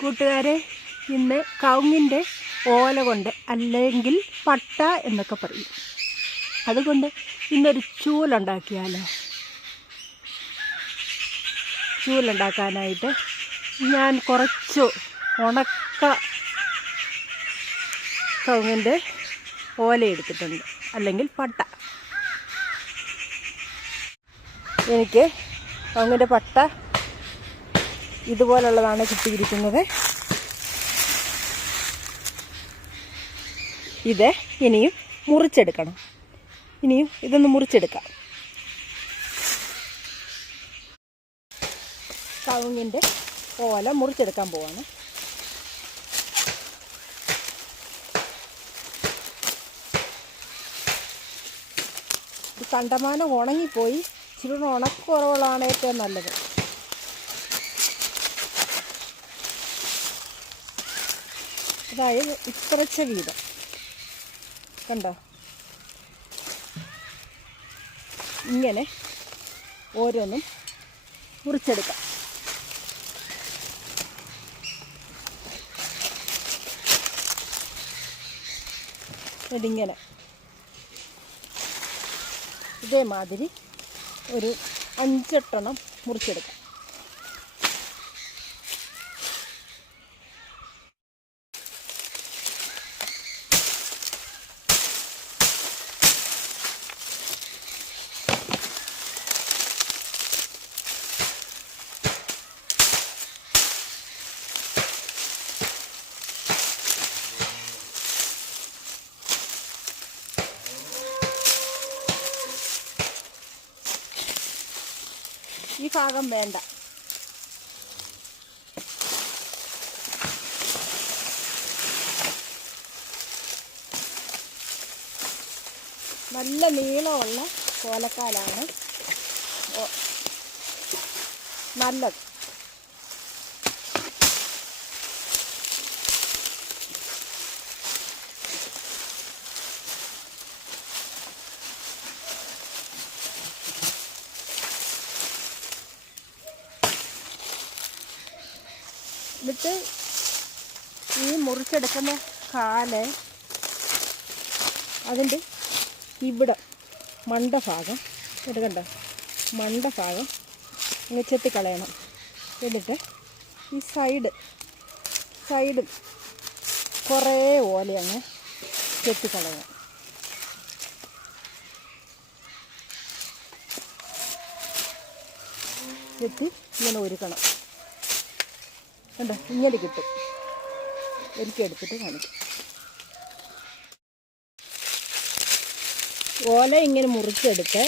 കൂട്ടുകാരെ ഇന്ന് കവുങ്ങിന്റെ ഓല കൊണ്ട് അല്ലെങ്കിൽ പട്ട എന്നൊക്കെ പറയും. അതുകൊണ്ട് ഇന്നൊരു ചൂലുണ്ടാക്കിയാലോ? ചൂലുണ്ടാക്കാനായിട്ട് ഞാൻ കുറച്ച് ഉണക്ക കവുങ്ങിന്റെ ഓല എടുത്തിട്ടുണ്ട്. അല്ലെങ്കിൽ പട്ട. എനിക്ക് കവുങ്ങിന്റെ പട്ട ഇതുപോലുള്ളതാണ് കിട്ടിയിരിക്കുന്നത് ഇത് ഇനിയും മുറിച്ചെടുക്കണം. ഇനിയും ഇതൊന്ന് മുറിച്ചെടുക്കാം. കവുങ്ങിന്റെ ഓല മുറിച്ചെടുക്കാൻ പോവാണ്. കണ്ടമാനം ഉണങ്ങിപ്പോയി. ഇച്ചിരി ഉണക്കുറവുള്ളതാണ് ഏറ്റവും നല്ലത്. അതായത് ഇത്രച്ച വീതം. കണ്ടോ? ഇങ്ങനെ ഓരോന്നും മുറിച്ചെടുക്കാം. ഇതിങ്ങനെ. ഇതേമാതിരി ഒരു അഞ്ചെട്ടെണ്ണം മുറിച്ചെടുക്കാം. ഈ ഭാഗം വേണ്ട. നല്ല നീളമുള്ള കോലക്കാലാണ്. നല്ലത്. എന്നിട്ട് ഈ മുറിച്ചെടുക്കുന്ന കാൽ അതിന്റെ ഇവിടെ മണ്ടഭാഗം എടുക്കണ്ട മണ്ടഭാഗം ചെത്തി കളയണം എന്നിട്ട് ഈ സൈഡ് സൈഡ് കുറേ ഓല അങ്ങ് ചെത്തിക്കളയണം. ചെത്തി ഇങ്ങനെ ഒരുക്കണം. കണ്ടോ? ഇങ്ങനെ കിട്ടും. എനിക്ക് എടുത്തിട്ട് കാണിക്കും. ഓല ഇങ്ങനെ മുറിച്ചെടുത്ത്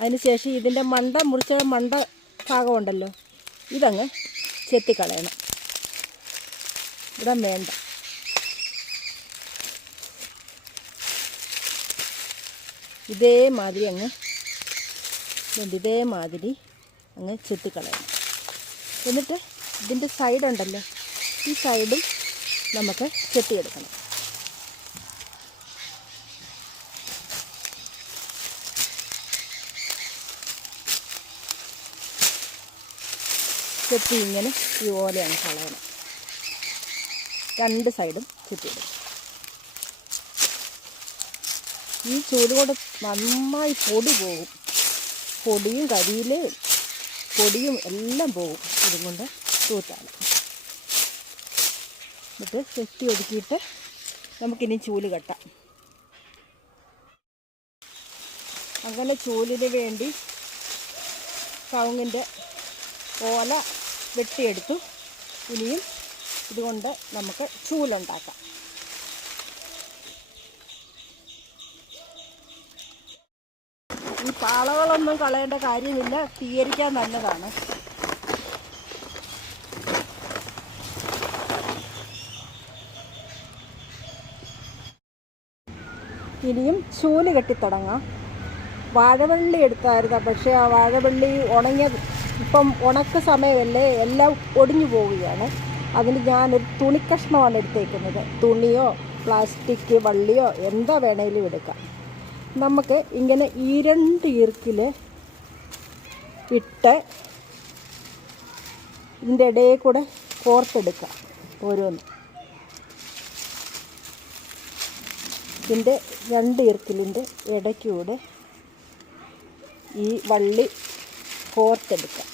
അതിനുശേഷം ഇതിന്റെ മണ്ട മുറിച്ച മണ്ട ഭാഗമുണ്ടല്ലോ ഇതങ്ങ് ചെത്തിക്കളയണം. ഇവിടെ വേണ്ട. ഇതേമാതിരി അങ്ങ് ഇതേമാതിരി അങ്ങ് ചെത്തിക്കളയണം എന്നിട്ട് ഇതിന്റെ സൈഡുണ്ടല്ലോ ഈ സൈഡും നമുക്ക് ചെത്തിയെടുക്കണം ചെത്തി ഇങ്ങനെ ഈ ഓലയാണ് കളയണം. രണ്ട് സൈഡും ചെത്തിയെടുക്കണം ഈ ചൂട് കൊണ്ട് നന്നായി പൊടി പോകും. പൊടിയും കരിയിലയും പൊടിയും എല്ലാം പോകും. ഇതും കൊണ്ട് തൂത്താണ്. എന്നിട്ട് ചെത്തി ഒതുക്കിയിട്ട് നമുക്കിനി ചൂൽ കെട്ടാം. അങ്ങനെ ചൂലിന് വേണ്ടി കവുങ്ങിന്റെ ഓല വെട്ടിയെടുത്തു. ഇനിയും ഇതുകൊണ്ട് നമുക്ക് ചൂലുണ്ടാക്കാം. ഈ പാളകളൊന്നും കളയേണ്ട കാര്യമില്ല. തീയരിക്കാൻ നല്ലതാണ്. ഇനിയും ചൂൽ കെട്ടിത്തുടങ്ങാം വാഴവള്ളി എടുത്തായിരുന്നു. പക്ഷേ ആ വാഴവള്ളി ഉണങ്ങിയ ഇപ്പം ഉണക്ക സമയമല്ലേ എല്ലാം ഒടിഞ്ഞു പോവുകയാണ്. അതിന് ഞാനൊരു തുണിക്കഷ്ണമാണ് എടുത്തേക്കുന്നത്. തുണിയോ പ്ലാസ്റ്റിക് വള്ളിയോ എന്താ വേണേലും എടുക്കാം. നമുക്ക് ഇങ്ങനെ ഈ രണ്ട് ഈർക്കിൽ ഇട്ട് ഇതിന്റെ ഇടയിൽ കൂടെ കോർത്തെടുക്കാം ഓരോന്ന്. ഇതിന്റെ രണ്ട് ഈർക്കിലിന്റെ ഇടയ്ക്കൂടെ ഈ വള്ളി കോർത്തെടുക്കാം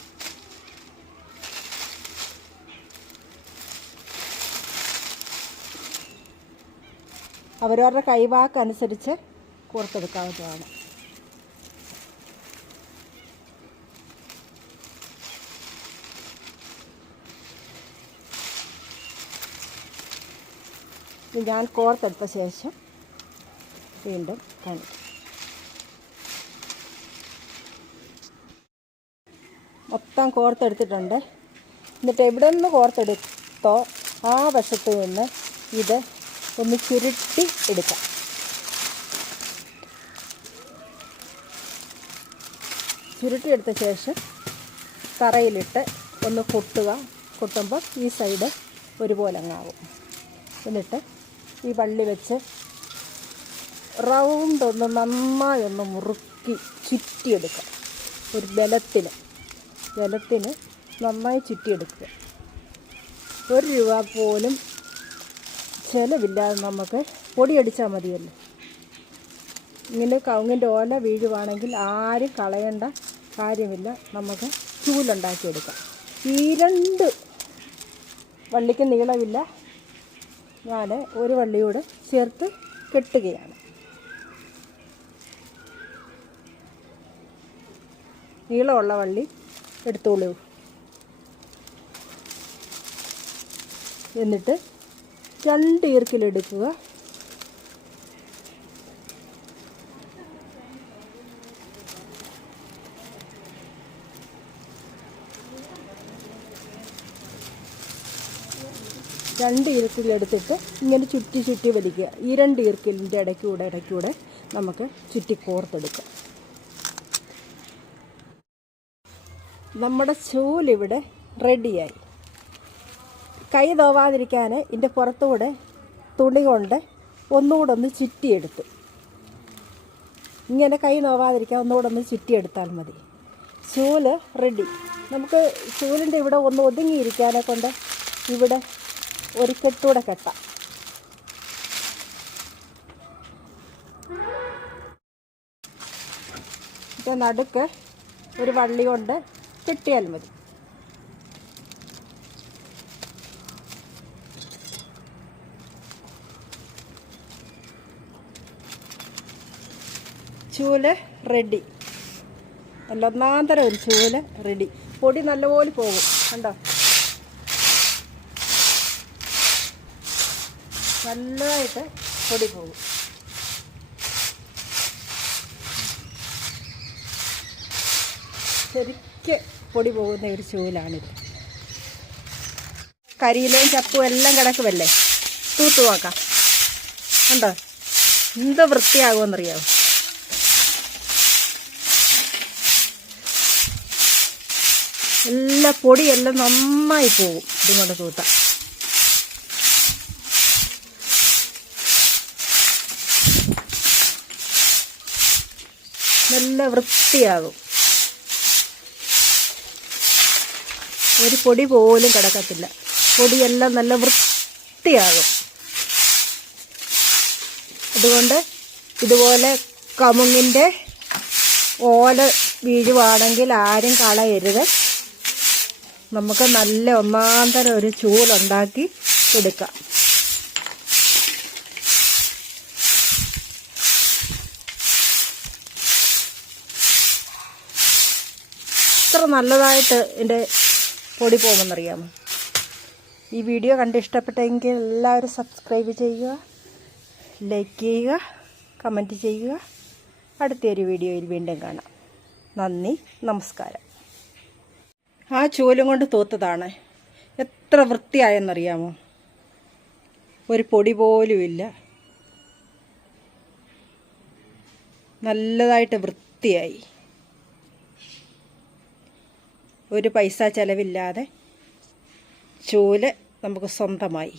അവരവരുടെ കൈവാക്കനുസരിച്ച് കോർത്തെടുക്കാവുന്നതാണ് ഞാൻ കോർത്തെടുത്ത ശേഷം വീണ്ടും കാണിക്കും മൊത്തം കോർത്തെടുത്തിട്ടുണ്ട്. എന്നിട്ട് എവിടെ നിന്ന് കോർത്തെടുത്തോ ആ വശത്ത് നിന്ന് ഇത് ഒന്ന് ചുരുട്ടി എടുക്കാം. ചുരുട്ടിയെടുത്ത ശേഷം തറയിലിട്ട് ഒന്ന് കൊട്ടുക. കൊട്ടുമ്പോൾ ഈ സൈഡ് ഒരുപോലെ അങ്ങാവും. എന്നിട്ട് ഈ വള്ളി വെച്ച് റൗണ്ട് ഒന്ന് നന്നായി ഒന്ന് മുറുക്കി ചുറ്റിയെടുക്കുക. ഒരു ബലത്തിന് ബലത്തിന് നന്നായി ചുറ്റിയെടുക്കുക. ഒരു രൂപ പോലും ചിലവില്ലാതെ നമുക്ക് പൊടിയടിച്ചാൽ മതിയല്ലോ. ഇങ്ങനെ കവുങ്ങിന്റെ ഓല വീഴുവാണെങ്കിൽ ആരും കളയേണ്ട. കാര്യമില്ല. നമുക്ക് ചൂലുണ്ടാക്കിയെടുക്കാം. ഈ രണ്ട് വള്ളിക്ക് നീളമില്ല. ഞാൻ ഒരു വള്ളിയോട് ചേർത്ത് കെട്ടുകയാണ്. നീളമുള്ള വള്ളി എടുത്തോളൂ. എന്നിട്ട് രണ്ട് ഈർക്കിലെടുക്കുക. രണ്ട് ഈർക്കിലെടുത്തിട്ട് ഇങ്ങനെ ചുറ്റി ചുറ്റി വലിക്കുക. ഈ രണ്ട് ഈർക്കിലിന്റെ ഇടയ്ക്കൂടെ ഇടയ്ക്കൂടെ നമുക്ക് ചുറ്റി കോർത്തെടുക്കാം. നമ്മുടെ ചൂലിവിടെ റെഡിയായി. കൈ തോവാതിരിക്കാൻ ഇതിന്റെ പുറത്തുകൂടെ തുണി കൊണ്ട് ഒന്നുകൂടെ ഒന്ന് ചുറ്റിയെടുത്തു. ഇങ്ങനെ കൈ നോവാതിരിക്കാൻ ഒന്നുകൂടെ ഒന്ന് ചുറ്റിയെടുത്താൽ മതി. ചൂൽ റെഡി. നമുക്ക് ചൂലിന്റെ ഇവിടെ ഒന്ന് ഒതുങ്ങിയിരിക്കാനെ കൊണ്ട് ഇവിടെ ഒരു കെട്ടൂടെ കെട്ടാം. ഇപ്പം നടുക്ക് ഒരു വള്ളി കൊണ്ട് കെട്ടിയാൽ മതി. ചൂൽ റെഡി നല്ല ഒന്നാന്തരം ഒരു ചൂൽ റെഡി പൊടി നല്ലപോലെ പോകും കണ്ടോ? നല്ലതായിട്ട് പൊടി പോകും. ശരിക്ക് പൊടി പോകുന്ന ഒരു ചൂലാണിത്. കരിയിലയും ചപ്പും എല്ലാം കിടക്കുമല്ലേ? തൂത്തു നോക്കാം. ഉണ്ടോ എന്ത് വൃത്തിയാകുമെന്നറിയാമോ എല്ലാ പൊടിയെല്ലാം നന്നായി പോകും. ഇതും കൊണ്ട് തൂത്താം നല്ല വൃത്തിയാകും. ഒരു പൊടി പോലും കിടക്കത്തില്ല. പൊടിയെല്ലാം നല്ല വൃത്തിയാകും. അതുകൊണ്ട് ഇതുപോലെ കമുങ്ങിന്റെ ഓല വീഴുവാണെങ്കിൽ ആരും കളയരുത്. നമുക്ക് നല്ല ഒന്നാന്തരം ഒരു ചൂലുണ്ടാക്കി എടുക്കാം. എത്ര നല്ലതായിട്ട് എന്റെ പൊടി പോകുമെന്നറിയാമോ? ഈ വീഡിയോ കണ്ട് ഇഷ്ടപ്പെട്ടെങ്കിൽ എല്ലാവരും സബ്സ്ക്രൈബ് ചെയ്യുക ലൈക്ക് ചെയ്യുക കമന്റ് ചെയ്യുക. അടുത്തൊരു വീഡിയോയിൽ വീണ്ടും കാണാം. നന്ദി നമസ്കാരം. ആ ചൂലും കൊണ്ട് തൂത്തതാണ്. എത്ര വൃത്തിയായെന്നറിയാമോ? ഒരു പൊടി പോലുമില്ല നല്ലതായിട്ട് വൃത്തിയായി. ഒരു പൈസ ചിലവില്ലാതെ ചൂൽ നമുക്ക് സ്വന്തമായി.